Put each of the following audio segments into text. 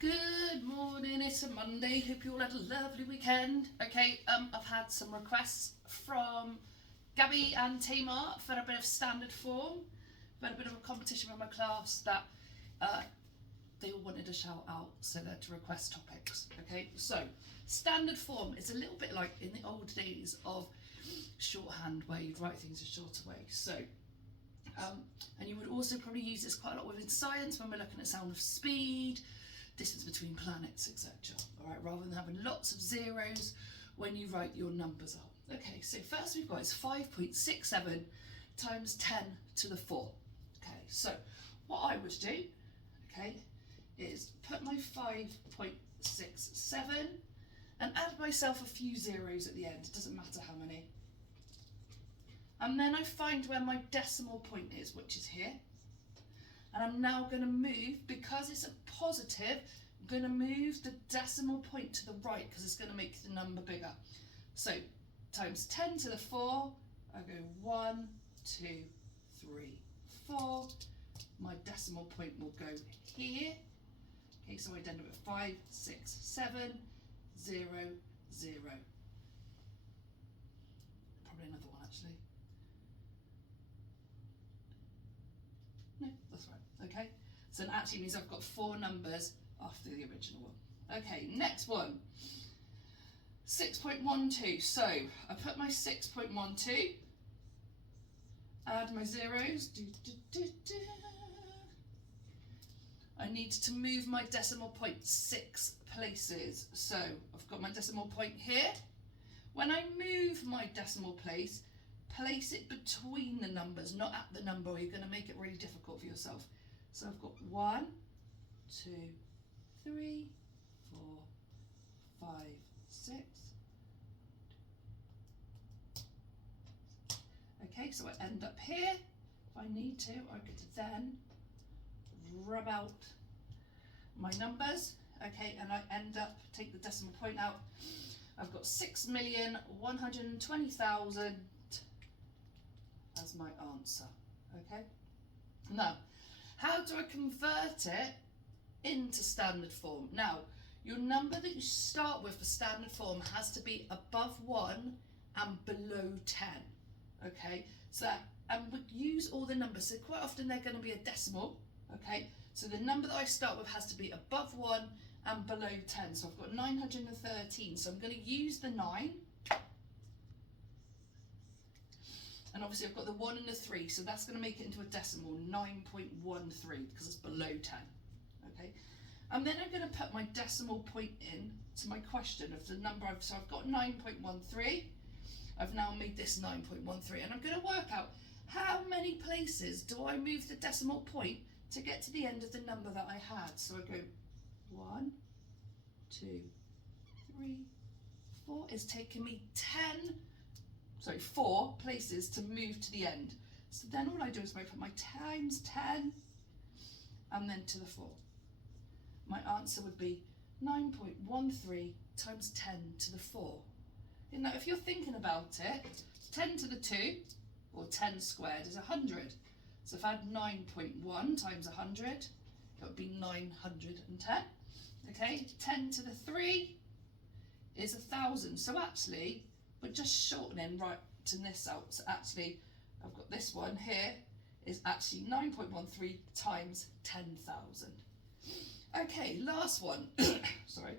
Good morning, it's a Monday. Hope you all had a lovely weekend. Okay, I've had some requests from Gabby and Tamar for a bit of standard form. I've had a bit of a competition with my class that they all wanted a shout out, so they're to request topics. Okay, so standard form is a little bit like in the old days of shorthand where you'd write things a shorter way. So and you would also probably use this quite a lot within science when we're looking at sound of speed, distance between planets, etc. All right, rather than having lots of zeros when you write your numbers out. Okay, so first we've got is 5.67 times 10 to the 4. Okay, so what I would do, okay, is put my 5.67 and add myself a few zeros at the end. It doesn't matter how many. And then I find where my decimal point is, which is here. And I'm now going to move, because it's a positive, I'm going to move the decimal point to the right because it's going to make the number bigger. So times 10 to the 4, I go 1, 2, 3, 4. My decimal point will go here. Okay, so I'd end up at 5, 6, 7, 0, 0. Probably another one actually. No, that's right. Okay, so it actually means I've got 4 numbers after the original one. Okay, next one. 6.12. So I put my 6.12, add my zeros. I need to move my decimal point 6 places. So I've got my decimal point here. When I move my decimal place it between the numbers, not at the number, or you're going to make it really difficult for yourself. So I've got 1, 2, 3, 4, 5, 6. Okay, so I end up here. If I need to, I could then rub out my numbers. Okay, and I end up, take the decimal point out. I've got 6,120,000 as my answer. Okay, now how do I convert it into standard form? Now your number that you start with for standard form has to be above 1 and below 10. Okay, so and we use all the numbers, so quite often they're going to be a decimal. Okay, so the number that I start with has to be above 1 and below 10. So I've got 913, so I'm going to use the 9. And obviously I've got the 1 and the 3, so that's going to make it into a decimal, 9.13, because it's below 10. Okay, and then I'm going to put my decimal point in to my question of the number so I've got 9.13. I've now made this 9.13, and I'm going to work out how many places do I move the decimal point to get to the end of the number that I had. So I go 1, 2, 3, 4. It's taken me 4 places to move to the end. So then all I do is I put my times 10 and then to the 4. My answer would be 9.13 times 10 to the 4. And now if you're thinking about it, 10 to the 2, or 10 squared, is 100. So if I had 9.1 times 100, it would be 910. Okay, 10 to the 3 is 1,000. So actually, we're just shortening right to this out. So actually, I've got this one here is actually 9.13 times 10,000. Okay, last one. Sorry.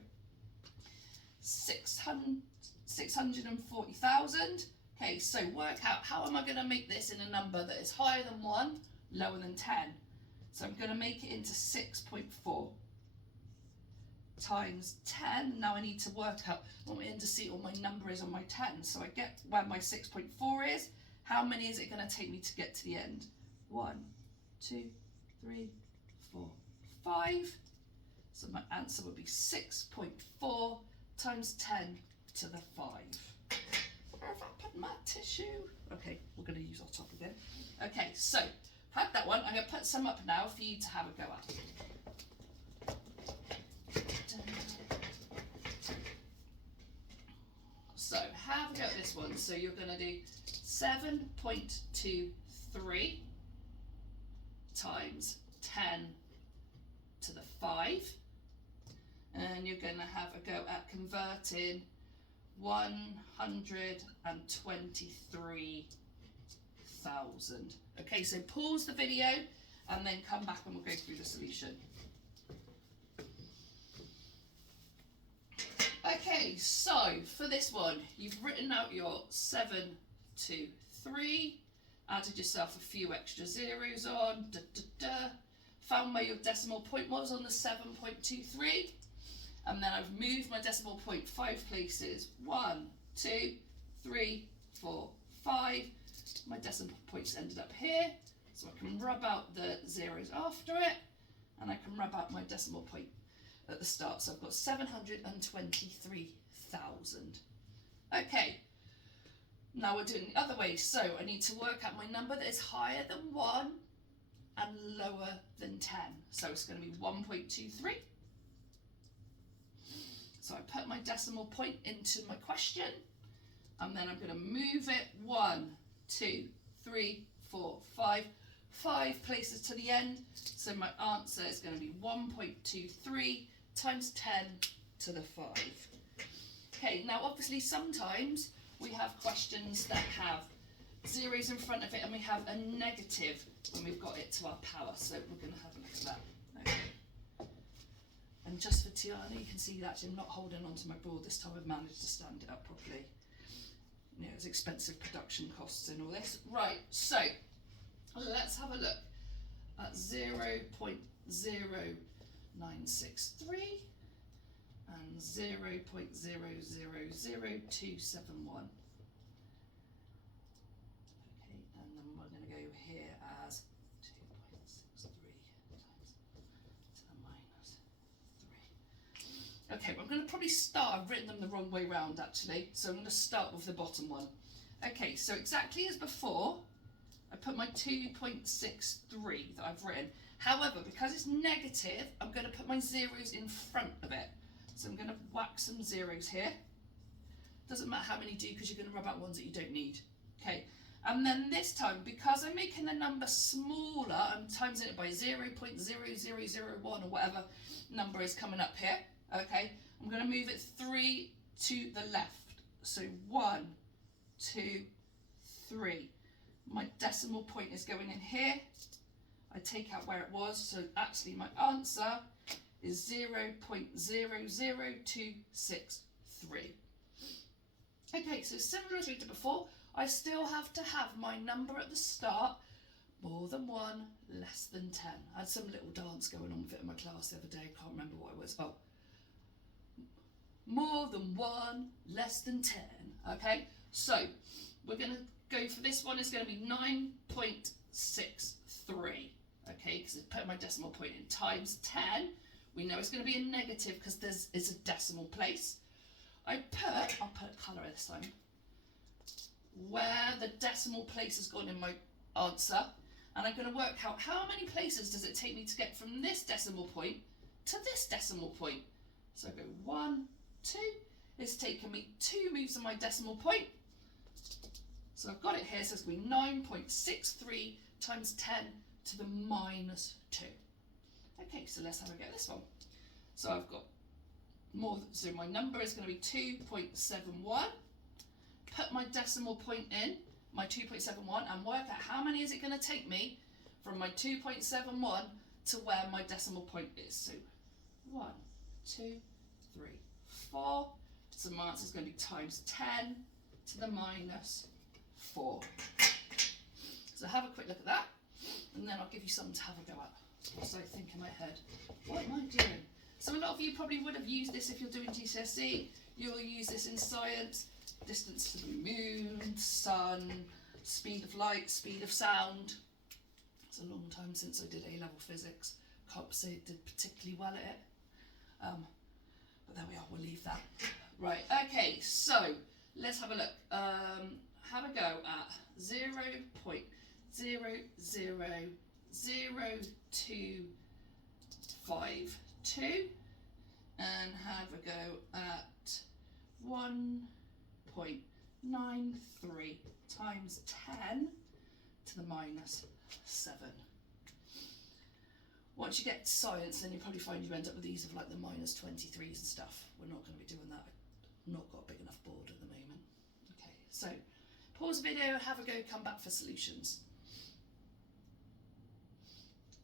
640,000. Okay, so work out how am I going to make this in a number that is higher than 1, lower than 10. So I'm going to make it into 6.4 times 10. Now I need to work out, I want my end to see what my number is on my 10. So I get where my 6.4 is. How many is it going to take me to get to the end? 1, 2, 3, 4, 5. So my answer would be 6.4 times 10 to the 5. Where have I put my tissue? Okay, we're going to use our top again. Okay, so had that one. I'm going to put some up now for you to have a go at. So have a go at this one. So you're going to do 7.23 times 10 to the 5. and you're going to have a go at converting 123,000. Okay, so pause the video and then come back and we'll go through the solution. Okay, so for this one, you've written out your 7 to 3, added yourself a few extra zeros on, found where your decimal point was on the 7.23, and then I've moved my decimal point 5 places. 1, 2, 3, 4, 5. My decimal points ended up here, so I can rub out the zeros after it, and I can rub out my decimal point at the start. So I've got 723,000. Okay, now we're doing the other way. So I need to work out my number that is higher than 1 and lower than 10. So it's going to be 1.23. So I put my decimal point into my question, and then I'm going to move it 1, 2, 3, 4, 5 places to the end. So my answer is going to be 1.23 times 10 to the 5. Okay, now obviously sometimes we have questions that have zeros in front of it and we have a negative when we've got it to our power. So we're going to have a look at that. Okay. And just for Tiana, you can see that I'm not holding onto my board this time. I've managed to stand it up properly. You know, it's expensive production costs and all this. Right, so let's have a look at 0.00963 and 0.000271. Okay, and then we're going to go here as 2.63 times to the minus 3. Okay, well, I'm going to probably start, I've written them the wrong way round actually, so I'm going to start with the bottom one. Okay, so exactly as before, I put my 2.63 that I've written. However, because it's negative, I'm going to put my zeros in front of it. So I'm going to whack some zeros here. Doesn't matter how many you do, because you're going to rub out ones that you don't need. Okay, and then this time, because I'm making the number smaller, I'm timesing it by 0.0001 or whatever number is coming up here. Okay, I'm going to move it 3 to the left. So 1, 2, 3. My decimal point is going in here. I take out where it was, so actually my answer is 0.00263. Okay, so similar as we did before, I still have to have my number at the start more than 1, less than 10. I had some little dance going on with it in my class the other day, I can't remember what it was. Oh, more than 1, less than 10. Okay, so we're going to go for this one, is going to be 9.63. Okay, because it's put my decimal point in, times 10. We know it's going to be a negative because it's a decimal place. I'll put a colour this time, where the decimal place has gone in my answer, and I'm going to work out how many places does it take me to get from this decimal point to this decimal point. So I go 1, 2, it's taken me 2 moves on my decimal point. So I've got it here, so it's going to be 9.63 times 10 to the minus 2. Okay, so let's have a go at this one. So I've got more, so my number is going to be 2.71. Put my decimal point in, my 2.71, and work out how many is it going to take me from my 2.71 to where my decimal point is. So 1, 2, 3, 4. So my answer is going to be times 10 to the minus 4. So have a quick look at that, and then I'll give you something to have a go at. So I think in my head, what am I doing? So a lot of you probably would have used this if you're doing GCSE. You'll use this in science, distance to the moon, sun, speed of light, speed of sound. It's a long time since I did A-level physics. Can't say it did particularly well at it. But there we are, we'll leave that. Right, okay, so let's have a look. Have a go at 0.0000252 and have a go at 1.93 times 10 to the minus 7. Once you get to science, then you probably find you end up with these of like the -23s and stuff. We're not going to be doing that. I've not got a big enough board at the moment. Okay, so pause the video, have a go, come back for solutions.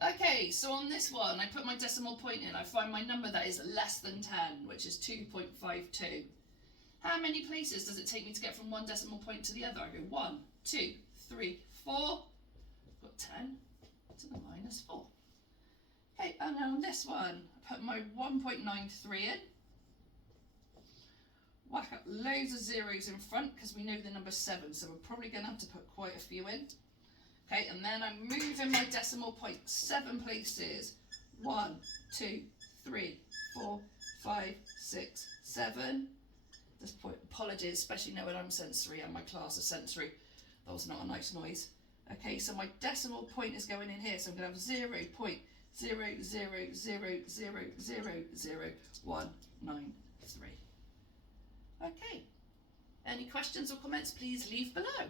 Okay, so on this one, I put my decimal point in. I find my number that is less than 10, which is 2.52. How many places does it take me to get from one decimal point to the other? I go 1, 2, 3, 4. I've got 10 to the -4. Okay, and then on this one, I put my 1.93 in. Whack up loads of zeros in front because we know the number 7, so we're probably going to have to put quite a few in. Okay, and then I'm moving my decimal point 7 places. 1, 2, 3, 4, 5, 6, 7. This point, apologies, especially knowing I'm sensory and my class is sensory. That was not a nice noise. Okay, so my decimal point is going in here, so I'm going to have 0.000000193. Okay, any questions or comments, please leave below.